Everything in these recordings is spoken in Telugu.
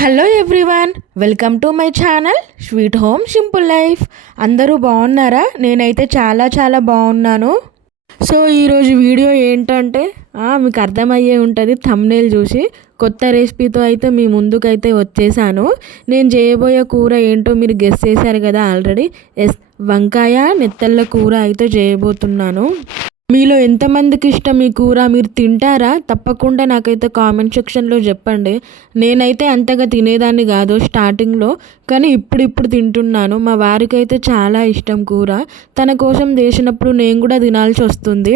Hello everyone welcome to my channel sweet home simple life అందరూ బాగున్నారా? నేనైతే చాలా చాలా బాగున్నాను. సో ఈరోజు వీడియో ఏంటంటే మీకు అర్థమయ్యే ఉంటుంది థమ్నేల్ చూసి. కొత్త రెసిపీతో అయితే మీ ముందుకైతే వచ్చేసాను. నేను చేయబోయే కూర ఏంటో మీరు గెస్ చేశారు కదా ఆల్రెడీ ఎస్ వంకాయ నెత్తళ్ళ కూర అయితే చేయబోతున్నాను. మీలో ఎంతమందికి ఇష్టం ఈ కూర? మీరు తింటారా? తప్పకుండా నాకైతే కామెంట్ సెక్షన్లో చెప్పండి. నేనైతే అంతగా తినేదాన్ని కాదు స్టార్టింగ్లో కానీ ఇప్పుడు ఇప్పుడు తింటున్నాను. మా వారికి అయితే చాలా ఇష్టం కూర. తన కోసం చేసినప్పుడు నేను కూడా తినాల్సి వస్తుంది.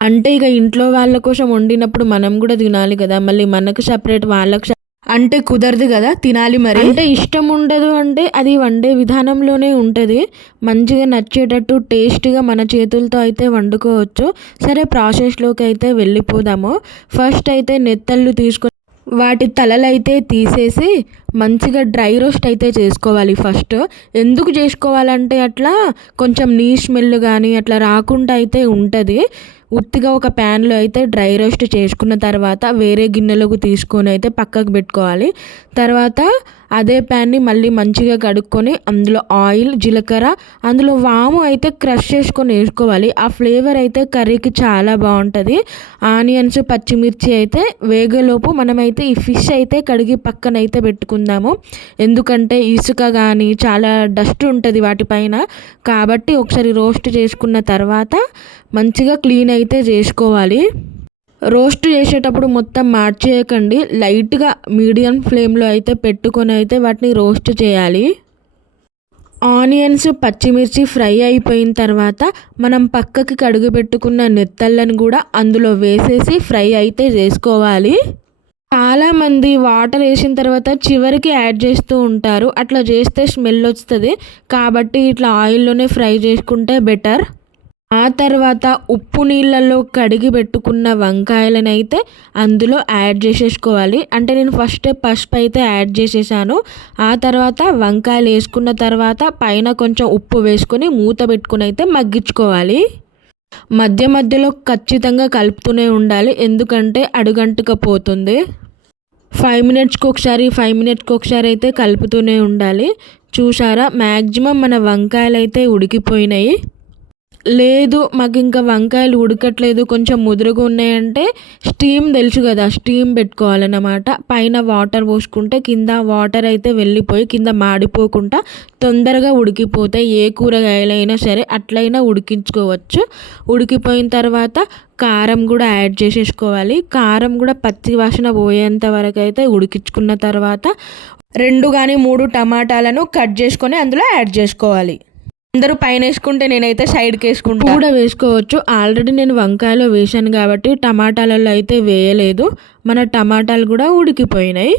అంటే ఇక ఇంట్లో వాళ్ళ కోసం వండినప్పుడు మనం కూడా తినాలి కదా. మళ్ళీ మనకు సపరేట్ వాళ్ళకు అంటే కుదరదు కదా తినాలి మరి. అంటే ఇష్టం ఉండదు అంటే అది వండే విధానంలోనే ఉంటుంది. మంచిగా నచ్చేటట్టు టేస్ట్గా మన చేతులతో అయితే వండుకోవచ్చు. సరే ప్రాసెస్లోకి అయితే వెళ్ళిపోదాము. ఫస్ట్ అయితే నెత్తళ్ళు తీసుకొని వాటి తలలు అయితే తీసేసి మంచిగా డ్రై రోస్ట్ అయితే చేసుకోవాలి ఫస్ట్ ఎందుకు చేసుకోవాలంటే అట్లా కొంచెం నీ స్మెల్ కానీ అట్లా రాకుండా అయితే ఉంటుంది. ఉత్తిగా ఒక ప్యాన్లో అయితే డ్రై రోస్ట్ చేసుకున్న తర్వాత వేరే గిన్నెలోకి తీసుకొని అయితే పక్కకు పెట్టుకోవాలి. తర్వాత అదే ప్యాన్ని మళ్ళీ మంచిగా కడుక్కొని అందులో ఆయిల్ జీలకర్ర అందులో వాము అయితే క్రష్ చేసుకొని వేసుకోవాలి. ఆ ఫ్లేవర్ అయితే కర్రీకి చాలా బాగుంటుంది. ఆనియన్స్ పచ్చిమిర్చి అయితే వేగలోపు మనమైతే ఈ ఫిష్ అయితే కడిగి పక్కన అయితే పెట్టుకుందాము. ఎందుకంటే ఇసుక కానీ చాలా డస్ట్ ఉంటుంది వాటిపైన కాబట్టి ఒకసారి రోస్ట్ చేసుకున్న తర్వాత మంచిగా క్లీన్ అయితే అయితే చేసుకోవాలి. రోస్ట్ చేసేటప్పుడు మొత్తం మార్చేయకండి లైట్గా మీడియం ఫ్లేమ్లో అయితే పెట్టుకొని అయితే వాటిని రోస్ట్ చేయాలి. ఆనియన్స్ పచ్చిమిర్చి ఫ్రై అయిపోయిన తర్వాత మనం పక్కకి కడుగు పెట్టుకున్న నెత్తళ్ళను కూడా అందులో వేసేసి ఫ్రై అయితే చేసుకోవాలి. చాలామంది వాటర్ వేసిన తర్వాత చివరికి యాడ్ చేస్తూ ఉంటారు. అట్లా చేస్తే స్మెల్ వస్తుంది. కాబట్టి ఇట్లా ఆయిల్లోనే ఫ్రై చేసుకుంటే బెటర్. ఆ తర్వాత ఉప్పు నీళ్ళలో కడిగి పెట్టుకున్న వంకాయలనైతే అయితే అందులో యాడ్ చేసేసుకోవాలి. అంటే నేను ఫస్ట్ పసుపు అయితే యాడ్ చేసేసాను. ఆ తర్వాత వంకాయలు వేసుకున్న తర్వాత పైన కొంచెం ఉప్పు వేసుకొని మూత పెట్టుకుని అయితే మగ్గించుకోవాలి. మధ్య మధ్యలో ఖచ్చితంగా కలుపుతూనే ఉండాలి. ఎందుకంటే అడుగంటుకపోతుంది. ఫైవ్ మినిట్స్కి ఒకసారి ఫైవ్ మినిట్స్కి ఒకసారి అయితే కలుపుతూనే ఉండాలి. చూసారా మ్యాక్సిమం మన వంకాయలు అయితే ఉడికిపోయినాయి. లేదు మాకు ఇంకా వంకాయలు ఉడకట్లేదు కొంచెం ముదురుగా ఉన్నాయంటే స్టీమ్ తెలుసు కదా స్టీమ్ పెట్టుకోవాలన్నమాట. పైన వాటర్ పోసుకుంటే కింద వాటర్ అయితే వెళ్ళిపోయి కింద మాడిపోకుండా తొందరగా ఉడికిపోతాయి. ఏ కూరగాయలైనా సరే అట్లయినా ఉడికించుకోవచ్చు. ఉడికిపోయిన తర్వాత కారం కూడా యాడ్ చేసేసుకోవాలి. కారం కూడా పచ్చి వాసన పోయేంత వరకు అయితే ఉడికించుకున్న తర్వాత రెండు కానీ మూడు టమాటాలను కట్ చేసుకొని అందులో యాడ్ చేసుకోవాలి. అందరూ పైన వేసుకుంటే నేనైతే సైడ్కి వేసుకుంటా. కూడా వేసుకోవచ్చు. ఆల్రెడీ నేను వంకాయలో వేసాను కాబట్టి టమాటాలలో అయితే వేయలేదు. మన టమాటాలు కూడా ఉడికిపోయినాయి.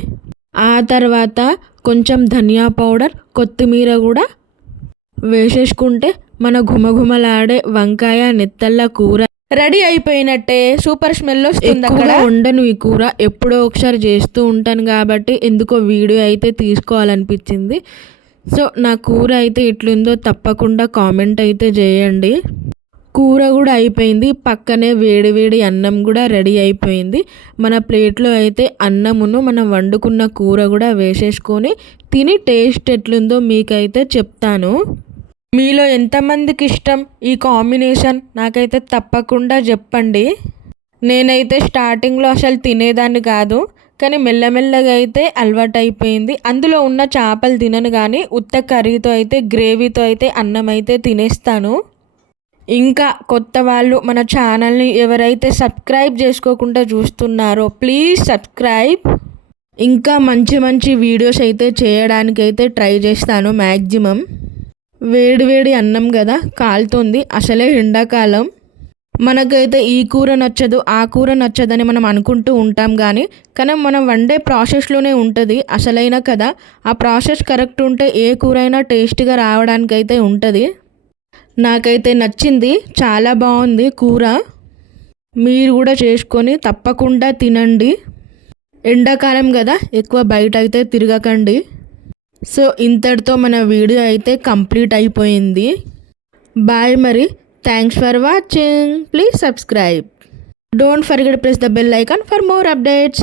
ఆ తర్వాత కొంచెం ధనియా పౌడర్ కొత్తిమీర కూడా వేసేసుకుంటే మన ఘుమఘుమలాడే వంకాయ నెత్తళ్ళ కూర రెడీ అయిపోయినట్టే. సూపర్ స్మెల్ వస్తుంది అక్కడ. ఉండను ఈ కూర. ఎప్పుడో ఒకసారి చేస్తూ ఉంటాను కాబట్టి ఎందుకో వీడియో అయితే తీసుకోవాలనిపించింది. సో నా కూర అయితే ఎట్లుందో తప్పకుండా కామెంట్ అయితే చేయండి. కూర కూడా అయిపోయింది. పక్కనే వేడి వేడి అన్నం కూడా రెడీ అయిపోయింది. మన ప్లేట్లో అయితే అన్నమును మనం వండుకున్న కూర కూడా వేసేసుకొని తిని టేస్ట్ ఎట్లుందో మీకైతే చెప్తాను. మీలో ఎంతమందికి ఇష్టం ఈ కాంబినేషన్? నాకైతే తప్పకుండా చెప్పండి. నేనైతే స్టార్టింగ్లో అసలు తినేదాన్ని కాదు. కానీ మెల్లమెల్లగా అయితే అలవాటు అయిపోయింది అందులో ఉన్న చేపలు తినను కానీ ఉత్త కర్రీతో అయితే గ్రేవీతో అయితే అన్నం అయితే తినేస్తాను. ఇంకా కొత్త వాళ్ళు మన ఛానల్ని ఎవరైతే సబ్స్క్రైబ్ చేసుకోకుండా చూస్తున్నారో ప్లీజ్ సబ్స్క్రైబ్. ఇంకా మంచి మంచి వీడియోస్ అయితే చేయడానికి అయితే ట్రై చేస్తాను మ్యాక్సిమం వేడి వేడి అన్నం కదా కాలుతుంది. అసలే ఎండాకాలం. మనకైతే ఈ కూర నచ్చదు ఆ కూర నచ్చదని మనం అనుకుంటూ ఉంటాం కానీ కానీ మనం వండే ప్రాసెస్లోనే ఉంటుంది అసలైన కదా ఆ ప్రాసెస్ కరెక్ట్ ఉంటే ఏ కూర అయినా టేస్ట్గా రావడానికైతే ఉంటుంది. నాకైతే నచ్చింది చాలా బాగుంది కూర. మీరు కూడా చేసుకొని తప్పకుండా తినండి. ఎండాకాలం కదా ఎక్కువ బయట అయితే తిరగకండి. సో ఇంతటితో మన వీడియో అయితే కంప్లీట్ అయిపోయింది. బాయ్ మరి. Thanks for watching. Please subscribe. Don't forget to press the bell icon for more updates.